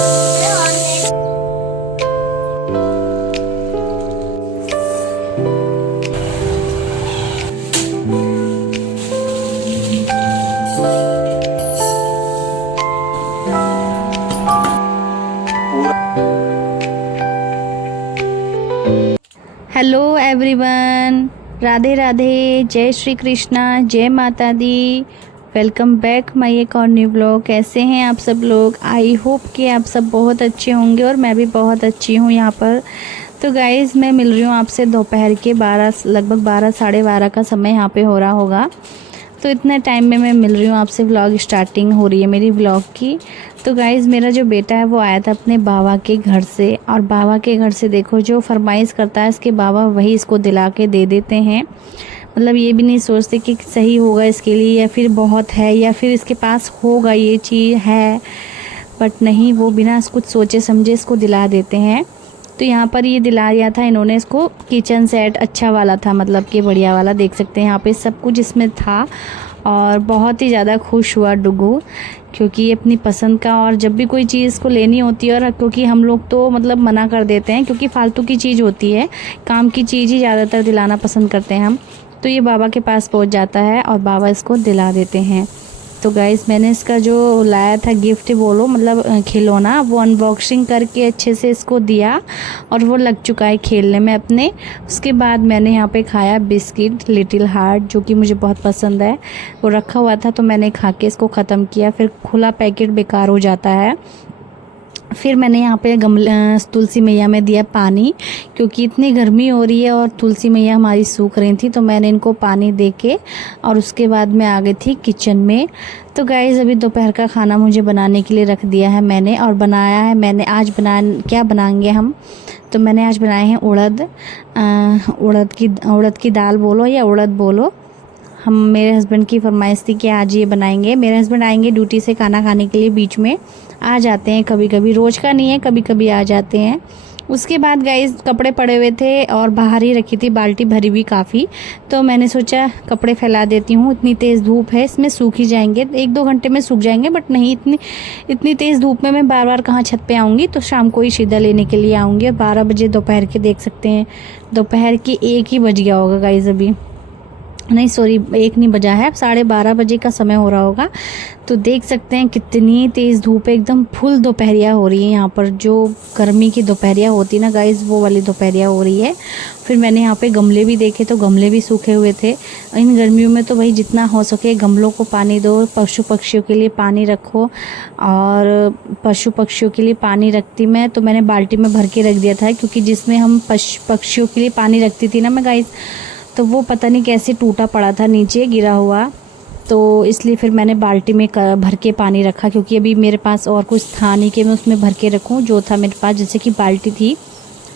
Hello everyone, Radhe Radhe, जय श्री कृष्णा, जय माता दी। वेलकम बैक माय एक और न्यू ब्लॉग। कैसे हैं आप सब लोग? आई होप कि आप सब बहुत अच्छे होंगे और मैं भी बहुत अच्छी हूँ यहाँ पर। तो गाइज़, मैं मिल रही हूँ आपसे दोपहर के लगभग 12 साढ़े 12 का समय यहाँ पे हो रहा होगा। तो इतने टाइम में मैं मिल रही हूँ आपसे। व्लॉग स्टार्टिंग हो रही है मेरी व्लॉग की। तो गाइज़, मेरा जो बेटा है वो आया था अपने बाबा के घर से, और बाबा के घर से देखो जो फरमाइश करता है इसके बाबा वही इसको दिला के दे देते हैं। मतलब ये भी नहीं सोचते कि सही होगा इसके लिए या फिर बहुत है या फिर इसके पास होगा ये चीज़ है, बट नहीं, वो बिना कुछ सोचे समझे इसको दिला देते हैं। तो यहाँ पर ये दिला दिया था इन्होंने इसको किचन सेट, अच्छा वाला था, मतलब कि बढ़िया वाला। देख सकते हैं यहाँ पे सब कुछ इसमें था और बहुत ही ज़्यादा खुश हुआ डुगू, क्योंकि ये अपनी पसंद का, और जब भी कोई चीज़ को लेनी होती है, और क्योंकि हम लोग तो मतलब मना कर देते हैं क्योंकि फालतू की चीज़ होती है, काम की चीज़ ही ज़्यादातर दिलाना पसंद करते हैं हम। तो ये बाबा के पास पहुँच जाता है और बाबा इसको दिला देते हैं। तो गाइस, मैंने इसका जो लाया था गिफ्ट बोलो, मतलब खिलौना, वो अनबॉक्सिंग करके अच्छे से इसको दिया और वो लग चुका है खेलने में अपने। उसके बाद मैंने यहाँ पे खाया बिस्किट लिटिल हार्ट, जो कि मुझे बहुत पसंद है। वो रखा हुआ था तो मैंने खा के इसको ख़त्म किया। फिर खुला पैकेट बेकार हो जाता है। फिर मैंने यहाँ पे तुलसी मैया में दिया पानी, क्योंकि इतनी गर्मी हो रही है और तुलसी मैया हमारी सूख रही थी, तो मैंने इनको पानी दे के और उसके बाद मैं आ गई थी किचन में। तो गाइज़, अभी दोपहर का खाना मुझे बनाने के लिए रख दिया है मैंने, और बनाया है मैंने। आज क्या बनाएंगे हम? तो मैंने आज बनाए हैं उड़द की दाल बोलो या उड़द बोलो। मेरे हस्बैंड की फरमाइश थी कि आज ये बनाएंगे। मेरे हस्बैंड आएंगे ड्यूटी से खाना खाने के लिए, बीच में आ जाते हैं कभी कभी, रोज़ का नहीं है, कभी कभी आ जाते हैं। उसके बाद गाइस, कपड़े पड़े हुए थे और बाहर ही रखी थी, बाल्टी भरी हुई काफ़ी, तो मैंने सोचा कपड़े फैला देती हूँ। इतनी तेज़ धूप है, इसमें सूख ही जाएंगे, 1-2 घंटे में सूख जाएंगे, बट नहीं, इतनी तेज़ धूप में मैं बार बार कहाँ छत पे आऊँगी। तो शाम को ही सीधा लेने के लिए आऊँगी। और 12 बजे दोपहर के, देख सकते हैं दोपहर की 1 ही बज गया होगा गाइस, अभी नहीं, सॉरी, 1 नहीं बजा है, 12:30 बजे का समय हो रहा होगा। तो देख सकते हैं कितनी तेज़ धूप है, एकदम फुल दोपहरिया हो रही है यहाँ पर। जो गर्मी की दोपहरिया होती है ना गाइस, वो वाली दोपहरिया हो रही है। फिर मैंने यहाँ पे गमले भी देखे तो गमले भी सूखे हुए थे। इन गर्मियों में तो भाई जितना हो सके गमलों को पानी दो, पशु पक्षियों के लिए पानी रखो। और पशु पक्षियों के लिए पानी रखती मैं, तो मैंने बाल्टी में भर के रख दिया था, क्योंकि जिसमें हम पशु पक्षियों के लिए पानी रखती थी ना मैं गाइस, तो वो पता नहीं कैसे टूटा पड़ा था, नीचे गिरा हुआ। तो इसलिए फिर मैंने बाल्टी में भर के पानी रखा, क्योंकि अभी मेरे पास और कुछ था नहीं कि मैं उसमें भर के रखूं। जो था मेरे पास, जैसे कि बाल्टी थी,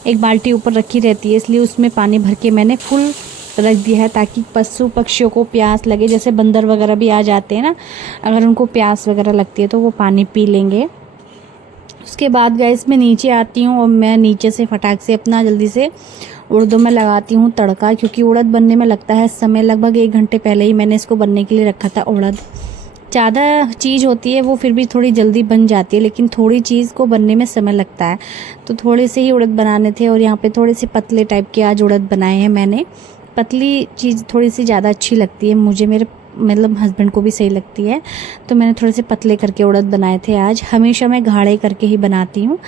एक बाल्टी ऊपर रखी रहती है, इसलिए उसमें पानी भर के मैंने फुल रख दिया है, ताकि पशु पक्षियों को प्यास लगे। जैसे बंदर वगैरह भी आ जाते हैं ना, अगर उनको प्यास वगैरह लगती है तो वो पानी पी लेंगे। उसके बाद गैस मैं नीचे आती हूँ और मैं नीचे से फटाक से अपना जल्दी से उड़दों में लगाती हूँ तड़का, क्योंकि उड़द बनने में लगता है समय। लगभग 1 घंटे पहले ही मैंने इसको बनने के लिए रखा था। उड़द ज़्यादा चीज़ होती है वो फिर भी थोड़ी जल्दी बन जाती है, लेकिन थोड़ी चीज़ को बनने में समय लगता है। तो थोड़े से ही उड़द बनाने थे, और यहाँ पे थोड़े से पतले टाइप के आज उड़द बनाए हैं मैंने। पतली चीज़ थोड़ी सी ज़्यादा अच्छी लगती है मुझे, मेरे मतलब हस्बैंड को भी सही लगती है, तो मैंने थोड़े से पतले करके उड़द बनाए थे आज। हमेशा मैं गाढ़े करके ही बनाती हूँ।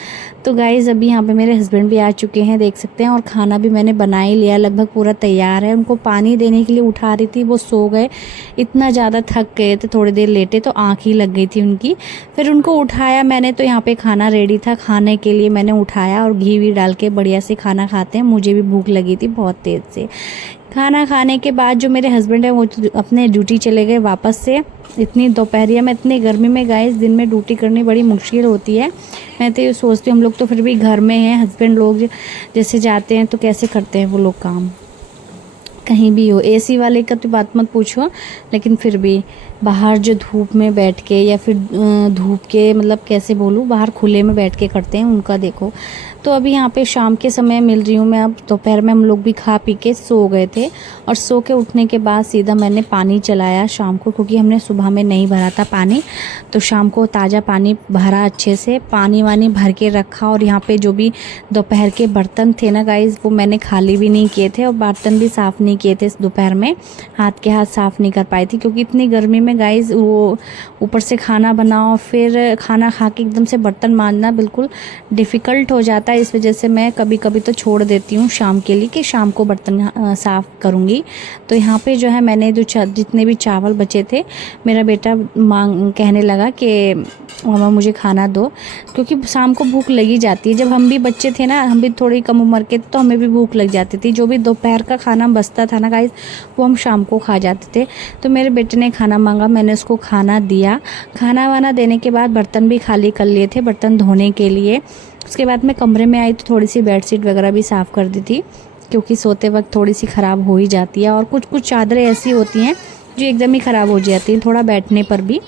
तो गाइज़, अभी यहाँ पे मेरे हस्बैंड भी आ चुके हैं, देख सकते हैं, और खाना भी मैंने बना ही लिया, लगभग पूरा तैयार है। उनको पानी देने के लिए उठा रही थी, वो सो गए, इतना ज़्यादा थक गए थे, थोड़ी देर लेटे तो आँख ही लग गई थी उनकी। फिर उनको उठाया मैंने, तो यहाँ पे खाना रेडी था, खाने के लिए मैंने उठाया और घी वी डाल के बढ़िया से खाना खाते हैं। मुझे भी भूख लगी थी बहुत तेज़ से। खाना खाने के बाद जो मेरे हस्बैंड हैं वो अपने ड्यूटी चले गए वापस से। इतनी दोपहरिया में, इतनी गर्मी में गाइस, दिन में ड्यूटी करनी बड़ी मुश्किल होती है। मैं तो ये सोचती हूँ, हम लोग तो फिर भी घर में हैं, हस्बैंड लोग जैसे जाते हैं तो कैसे करते हैं वो लोग काम, कहीं भी हो। एसी वाले का तो बात मत पूछो, लेकिन फिर भी बाहर जो धूप में बैठ के या फिर धूप के मतलब कैसे बोलूँ, बाहर खुले में बैठ के करते हैं उनका देखो। तो अभी यहाँ पे शाम के समय मिल रही हूँ मैं। अब दोपहर में हम लोग भी खा पी के सो गए थे और सो के उठने के बाद सीधा मैंने पानी चलाया शाम को, क्योंकि हमने सुबह में नहीं भरा था पानी। तो शाम को ताज़ा पानी भरा, अच्छे से पानी वानी भर के रखा। और यहाँ पे जो भी दोपहर के बर्तन थे ना गाइज़, वो मैंने खाली भी नहीं किए थे और बर्तन भी साफ़ नहीं किए थे दोपहर में। हाथ के हाथ साफ़ नहीं कर पाई थी, क्योंकि इतनी गर्मी में गाइज़ वो ऊपर से खाना बनाओ, फिर खाना खा के एकदम से बर्तन मांजना बिल्कुल डिफ़िकल्ट हो जाता है। इस वजह से मैं कभी कभी तो छोड़ देती हूँ शाम के लिए कि शाम को बर्तन साफ़ करूँगी। तो यहाँ पे जो है मैंने जितने भी चावल बचे थे, मेरा बेटा कहने लगा कि मामा मुझे खाना दो, क्योंकि शाम को भूख लगी जाती है। जब हम भी बच्चे थे ना, हम भी थोड़ी कम उम्र के, तो हमें भी भूख लग जाती थी। जो भी दोपहर का खाना बचता था ना गाइस, वो हम शाम को खा जाते थे। तो मेरे बेटे ने खाना मांगा, मैंने उसको खाना दिया। खाना वाना देने के बाद बर्तन भी खाली कर लिए थे, बर्तन धोने के लिए। उसके बाद मैं कमरे में आई तो थोड़ी सी बेडशीट वगैरह भी साफ़ कर दी थी, क्योंकि सोते वक्त थोड़ी सी ख़राब हो ही जाती है। और कुछ कुछ चादरें ऐसी होती हैं जो एकदम ही ख़राब हो जाती हैं थोड़ा बैठने पर भी।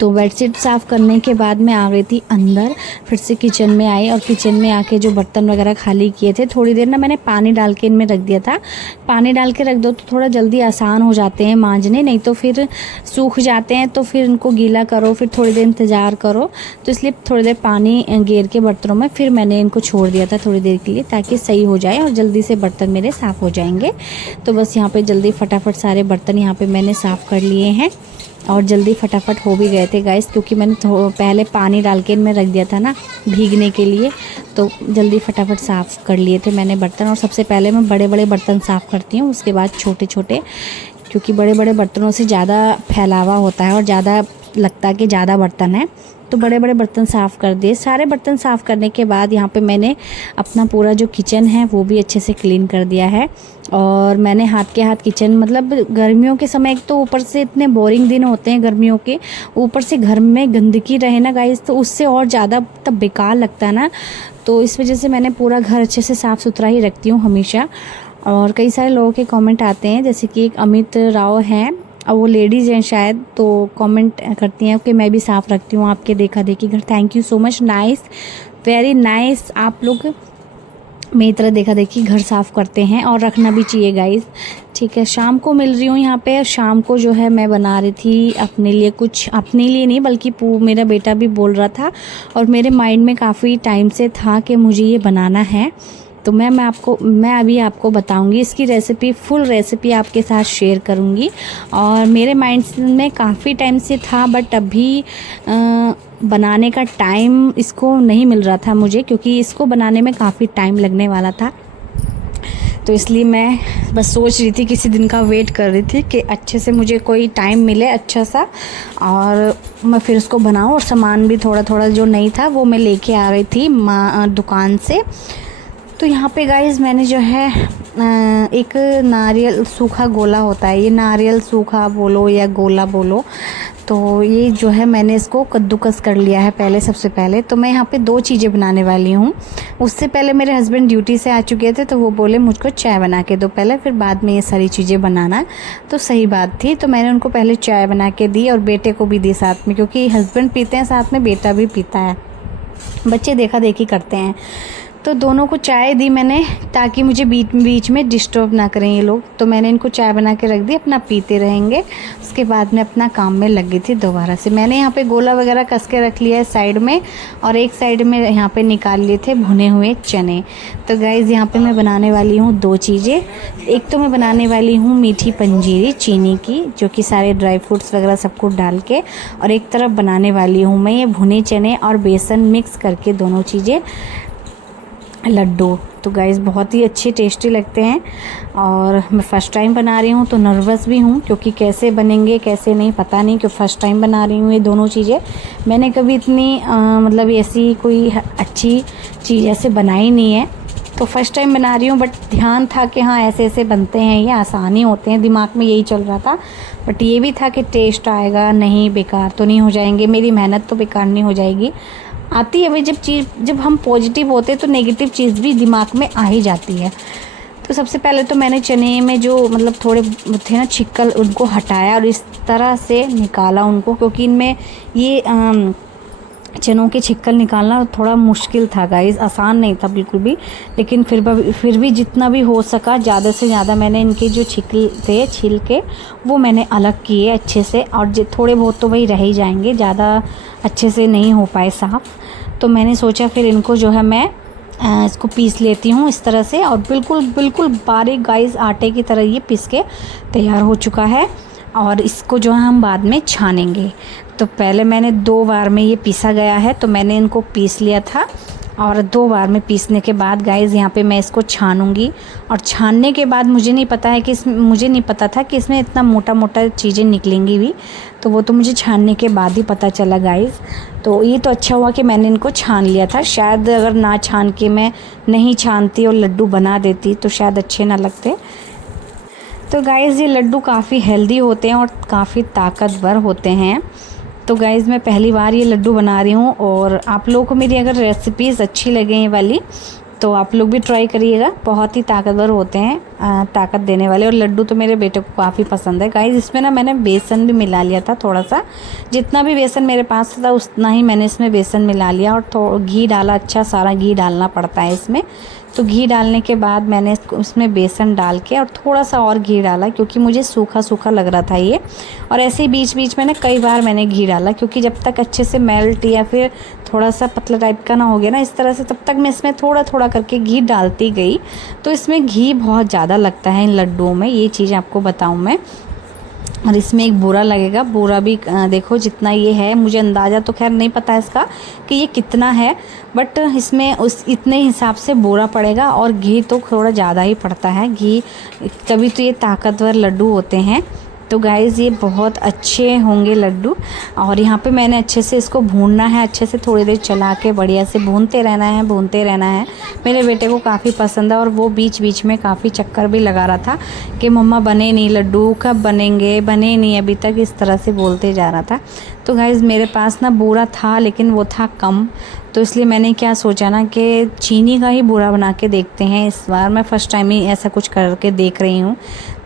तो बेडशीट साफ़ करने के बाद मैं आ गई थी अंदर, फिर से किचन में आई और किचन में आके जो बर्तन वगैरह खाली किए थे, थोड़ी देर ना मैंने पानी डाल के इनमें रख दिया था। पानी डाल के रख दो तो थोड़ा जल्दी आसान हो जाते हैं मांजने, नहीं तो फिर सूख जाते हैं, तो फिर इनको गीला करो, फिर थोड़ी देर इंतज़ार करो। तो इसलिए थोड़ी देर पानी गेर के बर्तनों में फिर मैंने इनको छोड़ दिया था थोड़ी देर के लिए, ताकि सही हो जाए और जल्दी से बर्तन मेरे साफ़ हो जाएंगे। तो बस यहाँ पर जल्दी फटाफट सारे बर्तन यहाँ पर मैंने साफ़ कर लिए हैं और जल्दी फटाफट हो भी गए थे गाइस, क्योंकि मैंने पहले पानी डाल के इनमें रख दिया था ना भीगने के लिए। तो जल्दी फटाफट साफ़ कर लिए थे मैंने बर्तन। और सबसे पहले मैं बड़े बड़े बर्तन साफ़ करती हूँ, उसके बाद छोटे छोटे, क्योंकि बड़े बड़े बर्तनों से ज़्यादा फैलावा होता है और ज़्यादा लगता है कि ज़्यादा बर्तन है। तो बड़े बड़े बर्तन साफ़ कर दिए। सारे बर्तन साफ़ करने के बाद यहाँ पे मैंने अपना पूरा जो किचन है वो भी अच्छे से क्लीन कर दिया है। और मैंने हाथ के हाथ किचन, मतलब गर्मियों के समय एक तो ऊपर से इतने बोरिंग दिन होते हैं गर्मियों के, ऊपर से घर में गंदगी रहे ना गाइस, तो उससे और ज़्यादा तब बेकार लगता है ना। तो इस वजह से मैंने पूरा घर अच्छे से साफ़ सुथरा ही रखती हूँ हमेशा। और कई सारे लोगों के कमेंट आते हैं, जैसे कि एक अमित राव हैं, और वो लेडीज़ हैं शायद, तो कमेंट करती हैं कि मैं भी साफ़ रखती हूँ आपके देखा देखी घर। Thank you so much, nice, very nice. आप लोग मेरी तरह देखा देखी घर साफ़ करते हैं और रखना भी चाहिए गाइस। ठीक है, शाम को मिल रही हूँ यहाँ पे। शाम को जो है मैं बना रही थी अपने लिए कुछ, अपने लिए नहीं बल्कि मेरा बेटा भी बोल रहा था और मेरे माइंड में काफ़ी टाइम से था कि मुझे ये बनाना है। तो मैं अभी आपको बताऊंगी इसकी रेसिपी, फुल रेसिपी आपके साथ शेयर करूंगी। और मेरे माइंड में काफ़ी टाइम से था, बट अभी बनाने का टाइम इसको नहीं मिल रहा था मुझे, क्योंकि इसको बनाने में काफ़ी टाइम लगने वाला था। तो इसलिए मैं बस सोच रही थी, किसी दिन का वेट कर रही थी कि अच्छे से मुझे कोई टाइम मिले अच्छा सा, और मैं फिर उसको बनाऊं। और सामान भी थोड़ा थोड़ा जो नहीं था वो मैं लेके आ रही थी दुकान से। तो यहाँ पे गाइस मैंने जो है एक नारियल सूखा गोला होता है, ये नारियल सूखा बोलो या गोला बोलो, तो ये जो है मैंने इसको कद्दूकस कर लिया है पहले। सबसे पहले तो मैं यहाँ पे 2 चीज़ें बनाने वाली हूँ। उससे पहले मेरे हस्बैंड ड्यूटी से आ चुके थे, तो वो बोले मुझको चाय बना के दो पहले, फिर बाद में ये सारी चीज़ें बनाना। तो सही बात थी, तो मैंने उनको पहले चाय बना के दी और बेटे को भी दी साथ में, क्योंकि हस्बैंड पीते हैं साथ में, बेटा भी पीता है, बच्चे देखा देखी करते हैं। तो दोनों को चाय दी मैंने, ताकि मुझे बीच में डिस्टर्ब ना करें ये लोग। तो मैंने इनको चाय बना के रख दी, अपना पीते रहेंगे। उसके बाद मैं अपना काम में लग गई थी दोबारा से। मैंने यहाँ पे गोला वगैरह कस के रख लिया है साइड में, और एक साइड में यहाँ पे निकाल लिए थे भुने हुए चने। तो गाइज़ यहाँ पे मैं बनाने वाली हूँ 2 चीज़ें। एक तो मैं बनाने वाली हूँ मीठी पंजीरी चीनी की, जो कि सारे ड्राई फ्रूट्स वगैरह सब कुछ डाल के, और एक तरफ बनाने वाली हूँ मैं ये भुने चने और बेसन मिक्स करके दोनों चीज़ें लड्डू। तो गाइज़ बहुत ही अच्छे टेस्टी लगते हैं, और मैं फ़र्स्ट टाइम बना रही हूँ तो नर्वस भी हूँ, क्योंकि कैसे बनेंगे कैसे नहीं पता नहीं, क्योंकि फ़र्स्ट टाइम बना रही हूँ ये दोनों चीज़ें। मैंने कभी इतनी मतलब ऐसी कोई अच्छी चीज़ ऐसे बनाई नहीं है, तो फर्स्ट टाइम बना रही हूँ। बट ध्यान था कि हाँ ऐसे ऐसे बनते हैं, ये आसानी होते हैं, दिमाग में यही चल रहा था। बट ये भी था कि टेस्ट आएगा नहीं, बेकार तो नहीं हो जाएंगे, मेरी मेहनत तो बेकार नहीं हो जाएगी। आती है भाई, जब हम पॉजिटिव होते हैं तो नेगेटिव चीज़ भी दिमाग में आ ही जाती है। तो सबसे पहले तो मैंने चने में जो मतलब थोड़े थे ना छिक्कल, उनको हटाया और इस तरह से निकाला उनको, क्योंकि इनमें ये चनों के छिक्कल निकालना थोड़ा मुश्किल था गाइस, आसान नहीं था बिल्कुल भी। लेकिन फिर भी जितना भी हो सका ज़्यादा से ज़्यादा मैंने इनके जो छिक्कल थे छिलके वो मैंने अलग किए अच्छे से। और थोड़े बहुत तो भाई रह ही जाएंगे, ज़्यादा अच्छे से नहीं हो पाए साफ़। तो मैंने सोचा फिर इनको जो है मैं इसको पीस लेती हूँ इस तरह से, और बिल्कुल बारीक गाइस आटे की तरह ये पीस के तैयार हो चुका है। और इसको जो है हम बाद में छानेंगे। तो पहले मैंने 2 बार में ये पीसा गया है, तो मैंने इनको पीस लिया था। और 2 बार में पीसने के बाद गाइस यहाँ पे मैं इसको छानूंगी। और छानने के बाद मुझे नहीं पता था कि इसमें इतना मोटा चीज़ें निकलेंगी भी, तो वो तो मुझे छानने के बाद ही पता चला गाइस। तो ये तो अच्छा हुआ कि मैंने इनको छान लिया था, शायद अगर ना छान के मैं नहीं छानती और लड्डू बना देती तो शायद अच्छे ना लगते। तो गाइज़ ये लड्डू काफ़ी हेल्दी होते हैं और काफ़ी ताकतवर होते हैं। तो गाइज़ मैं पहली बार ये लड्डू बना रही हूँ, और आप लोगों को मेरी अगर रेसिपीज़ अच्छी लगे ये वाली तो आप लोग भी ट्राई करिएगा। बहुत ही ताकतवर होते हैं, ताकत देने वाले। और लड्डू तो मेरे बेटे को काफ़ी पसंद है गाइज़। इसमें ना मैंने बेसन भी मिला लिया था थोड़ा सा, जितना भी बेसन मेरे पास था उतना ही मैंने इसमें बेसन मिला लिया। और घी डाला, अच्छा सारा घी डालना पड़ता है इसमें। तो घी डालने के बाद मैंने इसमें बेसन डाल के और थोड़ा सा और घी डाला, क्योंकि मुझे सूखा सूखा लग रहा था ये। और ऐसे ही बीच बीच में ना कई बार मैंने घी डाला, क्योंकि जब तक अच्छे से मेल्ट या फिर थोड़ा सा पतला टाइप का ना हो गया ना इस तरह से, तब तक मैं इसमें थोड़ा थोड़ा करके घी डालती गई। तो इसमें घी बहुत ज़्यादा लगता है इन लड्डुओं में, ये चीज़ आपको बताऊँ मैं। और इसमें एक बूरा लगेगा, बूरा भी देखो जितना ये है, मुझे अंदाज़ा तो खैर नहीं पता इसका कि ये कितना है, बट इसमें उस इतने हिसाब से बूरा पड़ेगा। और घी तो थोड़ा ज़्यादा ही पड़ता है घी, तभी तो ये ताकतवर लड्डू होते हैं। तो गाइज़ ये बहुत अच्छे होंगे लड्डू। और यहाँ पे मैंने अच्छे से इसको भूनना है, अच्छे से थोड़ी देर चला के बढ़िया से भूनते रहना है। मेरे बेटे को काफ़ी पसंद है, और वो बीच बीच में काफ़ी चक्कर भी लगा रहा था कि मम्मा बने नहीं लड्डू, कब बनेंगे, बने नहीं अभी तक, इस तरह से बोलते जा रहा था। तो गाइज़ मेरे पास ना बूरा था, लेकिन वो था कम, तो इसलिए मैंने क्या सोचा ना कि चीनी का ही बूरा बना के देखते हैं। इस बार मैं फ़र्स्ट टाइम ही ऐसा कुछ करके देख रही हूँ।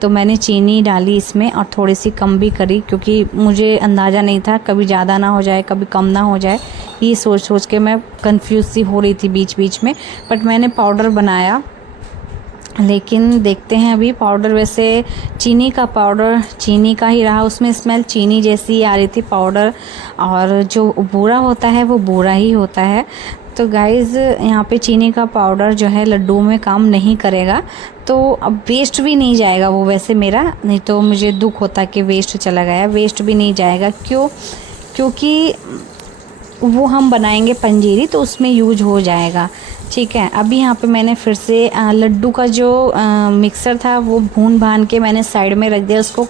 तो मैंने चीनी डाली इसमें और थोड़ी सी कम भी करी, क्योंकि मुझे अंदाज़ा नहीं था, कभी ज़्यादा ना हो जाए कभी कम ना हो जाए, ये सोच के मैं कंफ्यूज सी हो रही थी बीच बीच में। बट मैंने पाउडर बनाया, लेकिन देखते हैं अभी पाउडर, वैसे चीनी का ही रहा, उसमें स्मेल चीनी जैसी आ रही थी पाउडर, और जो बूरा होता है वो बूरा ही होता है। तो गाइज़ यहाँ पे चीनी का पाउडर जो है लड्डू में काम नहीं करेगा, तो अब वेस्ट भी नहीं जाएगा वो, वैसे मेरा, नहीं तो मुझे दुख होता कि वेस्ट चला गया। वेस्ट भी नहीं जाएगा, क्योंकि वो हम बनाएंगे पंजीरी, तो उसमें यूज हो जाएगा। ठीक है, अभी यहाँ पे मैंने फिर से लड्डू का जो मिक्सर था वो भून भान के मैंने साइड में रख दिया उसको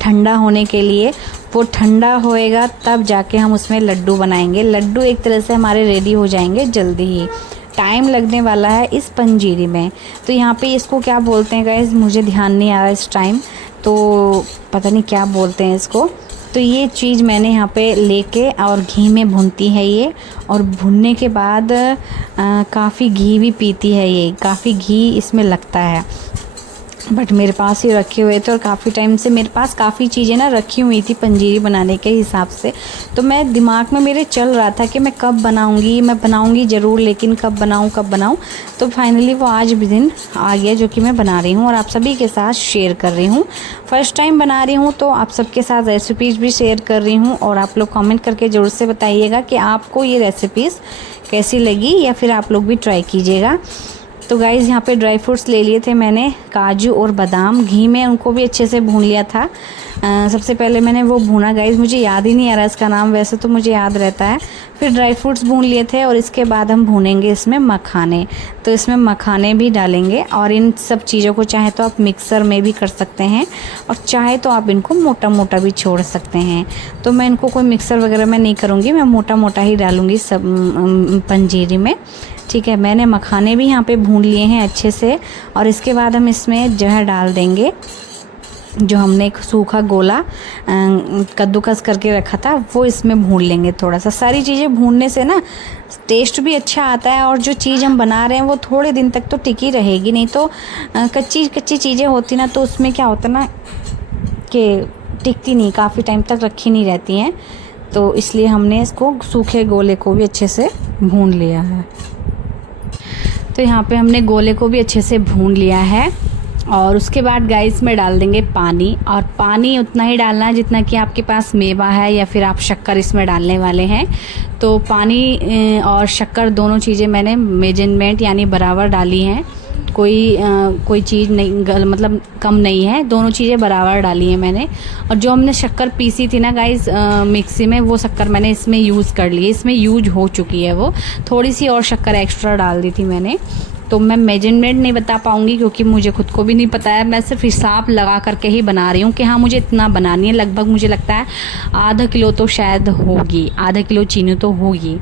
ठंडा होने के लिए। वो ठंडा होएगा तब जाके हम उसमें लड्डू बनाएंगे। लड्डू एक तरह से हमारे रेडी हो जाएंगे जल्दी ही, टाइम लगने वाला है इस पंजीरी में। तो यहाँ पे इसको क्या बोलते हैं गाइस, मुझे ध्यान नहीं आ रहा इस टाइम, तो पता नहीं क्या बोलते हैं इसको। तो ये चीज़ मैंने यहाँ पे लेके और घी में भूनती है ये, और भुनने के बाद काफ़ी घी भी पीती है ये, काफ़ी घी इसमें लगता है। बट मेरे पास ही रखे हुए थे, और काफ़ी टाइम से मेरे पास काफ़ी चीज़ें ना रखी हुई थी पंजीरी बनाने के हिसाब से। तो मैं दिमाग में मेरे चल रहा था कि मैं कब बनाऊंगी, मैं बनाऊंगी ज़रूर, लेकिन कब बनाऊं। तो फाइनली वो आज भी दिन आ गया जो कि मैं बना रही हूँ और आप सभी के साथ शेयर कर रही हूँ। फर्स्ट टाइम बना रही हूँ तो आप सबके साथ रेसिपीज़ भी शेयर कर रही हूँ, और आप लोग कमेंट करके ज़रूर से बताइएगा कि आपको ये रेसिपीज़ कैसी लगी, या फिर आप लोग भी ट्राई कीजिएगा। तो गाइज़ यहाँ पे ड्राई फ्रूट्स ले लिए थे मैंने, काजू और बादाम, घी में उनको भी अच्छे से भून लिया था। सबसे पहले मैंने वो भूना गाइज़, मुझे याद ही नहीं आ रहा इसका नाम, वैसे तो मुझे याद रहता है। फिर ड्राई फ्रूट्स भून लिए थे, और इसके बाद हम भूनेंगे इसमें मखाने। तो इसमें मखाने भी डालेंगे, और इन सब चीज़ों को चाहे तो आप मिक्सर में भी कर सकते हैं, और चाहे तो आप इनको मोटा मोटा भी छोड़ सकते हैं। तो मैं इनको कोई मिक्सर वगैरह में नहीं करूँगी, मैं मोटा मोटा ही डालूँगी सब पंजीरी में। ठीक है, मैंने मखाने भी यहाँ पे भून लिए हैं अच्छे से, और इसके बाद हम इसमें जो है डाल देंगे जो हमने एक सूखा गोला कद्दूकस करके रखा था वो इसमें भून लेंगे थोड़ा सा। सारी चीज़ें भूनने से ना टेस्ट भी अच्छा आता है और जो चीज़ हम बना रहे हैं वो थोड़े दिन तक तो टिकी रहेगी, नहीं तो कच्ची कच्ची चीज़ें होती ना तो उसमें क्या होता ना कि टिकती नहीं, काफ़ी टाइम तक रखी नहीं रहती हैं। तो इसलिए हमने इसको सूखे गोले को भी अच्छे से भून लिया है। तो यहाँ पे हमने गोले को भी अच्छे से भून लिया है और उसके बाद गाइस में डाल देंगे पानी, और पानी उतना ही डालना है जितना कि आपके पास मेवा है या फिर आप शक्कर इसमें डालने वाले हैं। तो पानी और शक्कर दोनों चीज़ें मैंने मेजरमेंट यानी बराबर डाली हैं, कोई चीज़ नहीं मतलब कम नहीं है, दोनों चीज़ें बराबर डाली हैं मैंने। और जो हमने शक्कर पीसी थी ना गाइस मिक्सी में, वो शक्कर मैंने इसमें यूज़ कर ली है, इसमें यूज हो चुकी है वो। थोड़ी सी और शक्कर एक्स्ट्रा डाल दी थी मैंने। तो मैं मेजरमेंट नहीं बता पाऊँगी क्योंकि मुझे खुद को भी नहीं पता है, मैं सिर्फ हिसाब लगा करके ही बना रही हूँ कि हाँ मुझे इतना बनानी है। लगभग मुझे लगता है आधा किलो तो शायद होगी, आधा किलो चीनी तो होगी,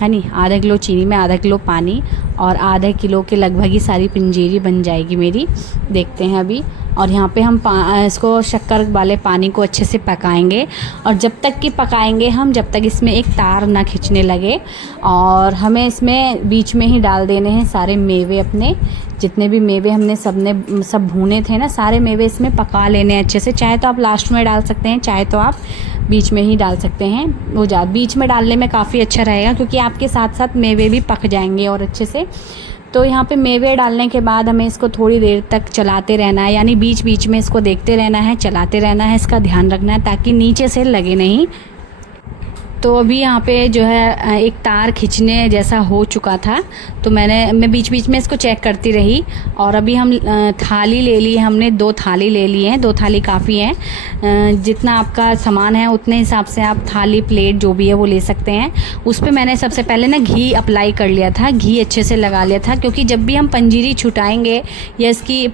है नहीं। आधा किलो चीनी में आधा किलो पानी और आधा किलो के लगभग ही सारी पंजीरी बन जाएगी मेरी, देखते हैं अभी। और यहाँ पे हम इसको शक्कर वाले पानी को अच्छे से पकाएंगे, और जब तक कि पकाएंगे हम, जब तक इसमें एक तार ना खिंचने लगे। और हमें इसमें बीच में ही डाल देने हैं सारे मेवे अपने, जितने भी मेवे हमने सब भूने थे ना, सारे मेवे इसमें पका लेने हैं अच्छे से। चाहे तो आप लास्ट में डाल सकते हैं, चाहे तो आप बीच में ही डाल सकते हैं। वो बीच में डालने में काफ़ी अच्छा रहेगा क्योंकि आपके साथ साथ मेवे भी पक जाएंगे और अच्छे से। तो यहाँ पे मेवे डालने के बाद हमें इसको थोड़ी देर तक चलाते रहना है, यानी बीच बीच में इसको देखते रहना है, चलाते रहना है, इसका ध्यान रखना है ताकि नीचे से लगे नहीं। तो अभी यहाँ पे जो है एक तार खींचने जैसा हो चुका था, तो मैं बीच बीच में इसको चेक करती रही। और अभी हम थाली ले ली, हमने 2 थाली ले ली हैं, 2 थाली काफ़ी हैं। जितना आपका सामान है उतने हिसाब से आप थाली प्लेट जो भी है वो ले सकते हैं। उस पर मैंने सबसे पहले ना घी अप्लाई कर लिया था, घी अच्छे से लगा लिया था, क्योंकि जब भी हम पंजीरी छुटाएंगे या इसकी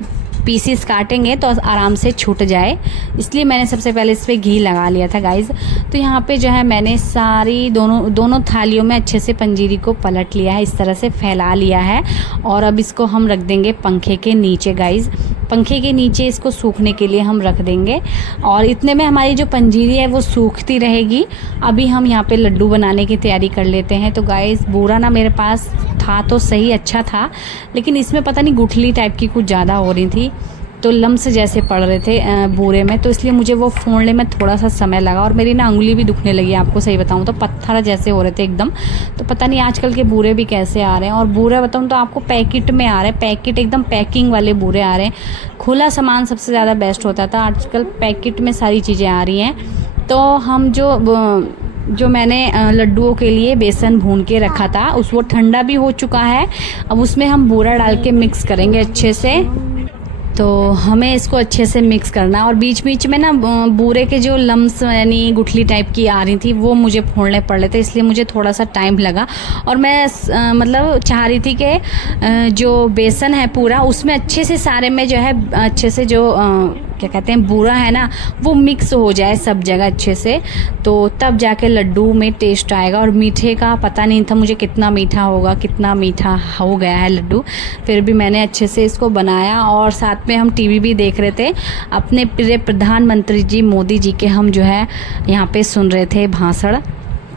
पीसीस काटेंगे तो आराम से छूट जाए, इसलिए मैंने सबसे पहले इस पर घी लगा लिया था गाइज़। तो यहाँ पे जो है मैंने सारी दोनों थालियों में अच्छे से पंजीरी को पलट लिया है, इस तरह से फैला लिया है। और अब इसको हम रख देंगे पंखे के नीचे गाइज़, पंखे के नीचे इसको सूखने के लिए हम रख देंगे। और इतने में हमारी जो पंजीरी है वो सूखती रहेगी। अभी हम यहाँ पे लड्डू बनाने की तैयारी कर लेते हैं। तो गाइस बूरा ना मेरे पास था तो सही, अच्छा था, लेकिन इसमें पता नहीं गुठली टाइप की कुछ ज़्यादा हो रही थी, तो लम्स जैसे पड़ रहे थे बूरे में, तो इसलिए मुझे वो फोड़ने में थोड़ा सा समय लगा। और मेरी ना उंगली भी दुखने लगी, आपको सही बताऊं तो पत्थर जैसे हो रहे थे एकदम। तो पता नहीं आजकल के बूरे भी कैसे आ रहे हैं। और बूरे बताऊं तो आपको पैकेट में आ रहे हैं, पैकेट एकदम पैकिंग वाले बूरे आ रहे हैं। खुला सामान सबसे ज़्यादा बेस्ट होता था, आजकल पैकेट में सारी चीज़ें आ रही हैं। तो हम जो मैंने लड्डुओं के लिए बेसन भून के रखा था वो ठंडा भी हो चुका है। अब उसमें हम बूरा डाल के मिक्स करेंगे अच्छे से। तो हमें इसको अच्छे से मिक्स करना है। और बीच बीच में ना बूरे के जो लम्स यानी गुठली टाइप की आ रही थी वो मुझे फोड़ने पड़ रहे थे, इसलिए मुझे थोड़ा सा टाइम लगा। और मैं मतलब चाह रही थी कि जो बेसन है पूरा उसमें अच्छे से सारे में जो है अच्छे से जो क्या कहते हैं बूरा है ना वो मिक्स हो जाए सब जगह अच्छे से, तो तब जाके लड्डू में टेस्ट आएगा। और मीठे का पता नहीं था मुझे कितना मीठा होगा, कितना मीठा हो गया है लड्डू, फिर भी मैंने अच्छे से इसको बनाया। और साथ में हम टीवी भी देख रहे थे, अपने प्रिय प्रधानमंत्री जी मोदी जी के हम जो है यहाँ पे सुन रहे थे भाषण,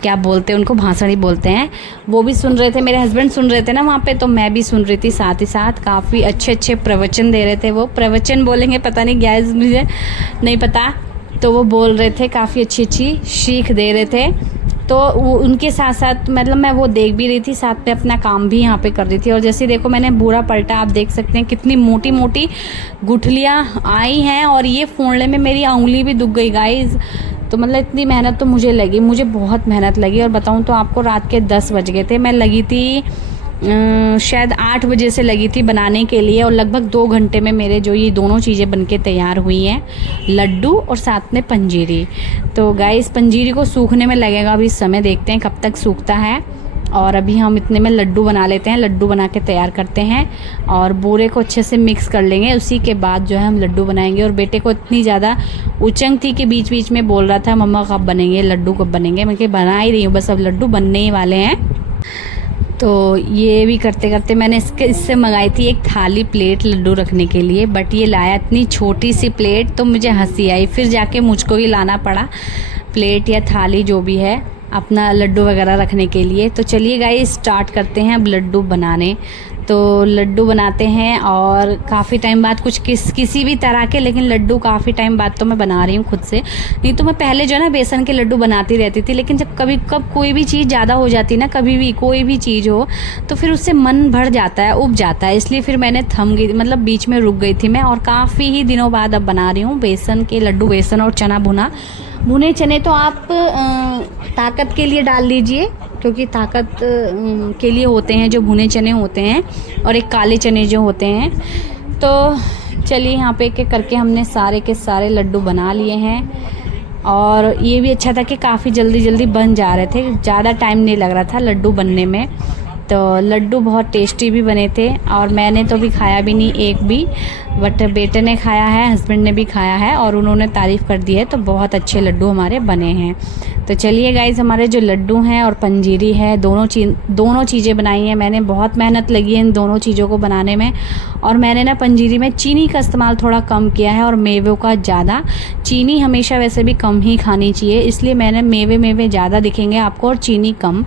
क्या बोलते हैं उनको, भाषण ही बोलते हैं, वो भी सुन रहे थे। मेरे हस्बैंड सुन रहे थे ना वहाँ पे, तो मैं भी सुन रही थी साथ ही साथ। काफ़ी अच्छे अच्छे प्रवचन दे रहे थे, वो प्रवचन बोलेंगे पता नहीं गाइस मुझे नहीं पता, तो वो बोल रहे थे, काफ़ी अच्छी अच्छी सीख दे रहे थे। तो वो उनके साथ साथ मतलब मैं वो देख भी रही थी, साथ में अपना काम भी यहाँ पे कर रही थी। और जैसे देखो मैंने बूरा पलटा, आप देख सकते हैं कितनी मोटी मोटी गुठलियाँ आई हैं, और ये फोड़ने में मेरी उंगली भी दुख गई गाइस। तो मतलब इतनी मेहनत तो मुझे लगी, मुझे बहुत मेहनत लगी। और बताऊँ तो आपको रात के 10 बज गए थे, मैं लगी थी शायद 8 बजे से लगी थी बनाने के लिए, और लगभग 2 घंटे में मेरे जो ये दोनों चीज़ें बनके तैयार हुई हैं, लड्डू और साथ में पंजीरी। तो गाइस पंजीरी को सूखने में लगेगा अभी समय, देखते हैं कब तक सूखता है। और अभी हम इतने में लड्डू बना लेते हैं, लड्डू बना के तैयार करते हैं और बूरे को अच्छे से मिक्स कर लेंगे। उसी के बाद जो है हम लड्डू बनाएंगे। और बेटे को इतनी ज़्यादा उचंग थी कि बीच बीच में बोल रहा था मम्मा कब बनेंगे लड्डू, कब बनेंगे। मैं कि बना ही रही हूँ, बस अब लड्डू बनने ही वाले हैं। तो ये भी करते करते मैंने इससे मंगाई थी एक थाली प्लेट लड्डू रखने के लिए, बट ये लाया इतनी छोटी सी प्लेट, तो मुझे हंसी आई। फिर जाके मुझको ही लाना पड़ा प्लेट या थाली जो भी है अपना लड्डू वगैरह रखने के लिए। तो चलिए गाइस स्टार्ट करते हैं अब लड्डू बनाने। तो लड्डू बनाते हैं और काफ़ी टाइम बाद किसी भी तरह के, लेकिन लड्डू काफ़ी टाइम बाद तो मैं बना रही हूँ खुद से। नहीं तो मैं पहले जो है ना बेसन के लड्डू बनाती रहती थी, लेकिन जब कब कोई भी चीज़ ज़्यादा हो जाती ना, कभी भी कोई भी चीज़ हो तो फिर उससे मन भर जाता है, उब जाता है। इसलिए फिर मैंने थम गई, मतलब बीच में रुक गई थी मैं, और काफ़ी ही दिनों बाद अब बना रही हूँ बेसन के लड्डू। बेसन और चना भुने चने तो आप ताकत के लिए डाल लीजिए, क्योंकि ताकत के लिए होते हैं जो भुने चने होते हैं, और एक काले चने जो होते हैं। तो चलिए यहाँ पे एक एक करके हमने सारे के सारे लड्डू बना लिए हैं, और ये भी अच्छा था कि काफ़ी जल्दी बन जा रहे थे, ज़्यादा टाइम नहीं लग रहा था लड्डू बनने में। तो लड्डू बहुत टेस्टी भी बने थे, और मैंने तो भी खाया भी नहीं एक भी, बट बेटे ने खाया है, हस्बैंड ने भी खाया है, और उन्होंने तारीफ़ कर दी है। तो बहुत अच्छे लड्डू हमारे बने हैं। तो चलिए गाइज़, हमारे जो लड्डू हैं और पंजीरी है, दोनों चीज़ें बनाई हैं मैंने। बहुत मेहनत लगी है इन दोनों चीज़ों को बनाने में। और मैंने ना पंजीरी में चीनी का इस्तेमाल थोड़ा कम किया है और मेवों का ज़्यादा। चीनी हमेशा वैसे भी कम ही खानी चाहिए, इसलिए मैंने मेवे ज़्यादा दिखेंगे आपको और चीनी कम,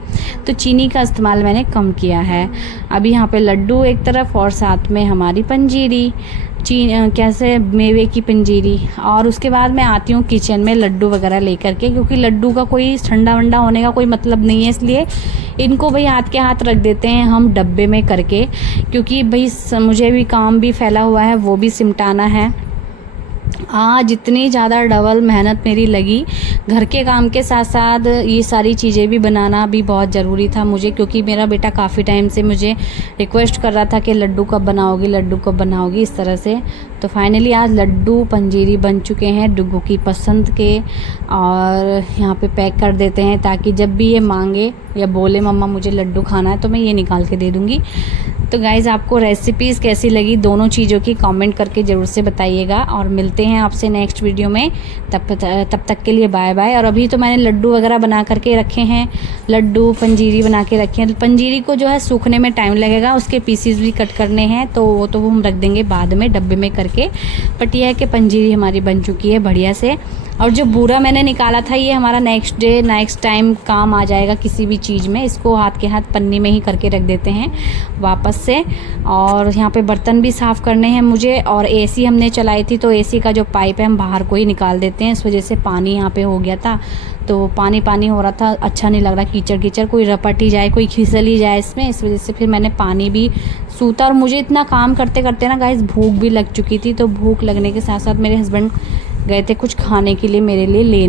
तो चीनी का इस्तेमाल मैंने कम किया है। अभी यहाँ पे लड्डू एक तरफ और साथ में हमारी पंजीरी, कैसे मेवे की पंजीरी। और उसके बाद मैं आती हूँ किचन में लड्डू वगैरह लेकर के, क्योंकि लड्डू का कोई ठंडा वंडा होने का कोई मतलब नहीं है, इसलिए इनको भाई हाथ के हाथ रख देते हैं हम डब्बे में करके, क्योंकि भाई मुझे भी काम भी फैला हुआ है, वो भी सिमटाना है। आज इतनी ज़्यादा डबल मेहनत मेरी लगी, घर के काम के साथ साथ ये सारी चीज़ें भी बनाना भी बहुत ज़रूरी था मुझे, क्योंकि मेरा बेटा काफ़ी टाइम से मुझे रिक्वेस्ट कर रहा था कि लड्डू कब बनाओगी इस तरह से। तो फाइनली आज लड्डू पंजीरी बन चुके हैं डुगू की पसंद के, और यहाँ पे पैक कर देते हैं ताकि जब भी ये मांगे या बोले मम्मा मुझे लड्डू खाना है, तो मैं ये निकाल के दे दूँगी। तो गाइज़ आपको रेसिपीज़ कैसी लगी दोनों चीज़ों की कमेंट करके ज़रूर से बताइएगा, और मिलते हैं आपसे नेक्स्ट वीडियो में। तब तक के लिए बाय बाय। और अभी तो मैंने लड्डू वगैरह बना करके रखे हैं, लड्डू पंजीरी बना के रखे हैं। पंजीरी को जो है सूखने में टाइम लगेगा, उसके पीसीज भी कट करने हैं, तो वो हम रख देंगे बाद में डब्बे में करके। बट यह है कि पंजीरी हमारी बन चुकी है बढ़िया से। और जो बूरा मैंने निकाला था, ये हमारा नेक्स्ट टाइम काम आ जाएगा किसी भी चीज़ में। इसको हाथ के हाथ पन्नी में ही करके रख देते हैं वापस से। और यहाँ पे बर्तन भी साफ़ करने हैं मुझे, और एसी हमने चलाई थी, तो एसी का जो पाइप है हम बाहर को ही निकाल देते हैं। इस वजह से पानी यहाँ पे हो गया था, तो पानी हो रहा था, अच्छा नहीं लग रहा, कीचड़ कोई रपट ही जाए, कोई खिसल ही जाए इसमें। इस वजह से फिर मैंने पानी भी सूता। और मुझे इतना काम करते करते ना गाइस भूख भी लग चुकी थी, तो भूख लगने के साथ साथ मेरे हस्बैंड गए थे कुछ खाने के लिए मेरे लिए लेने।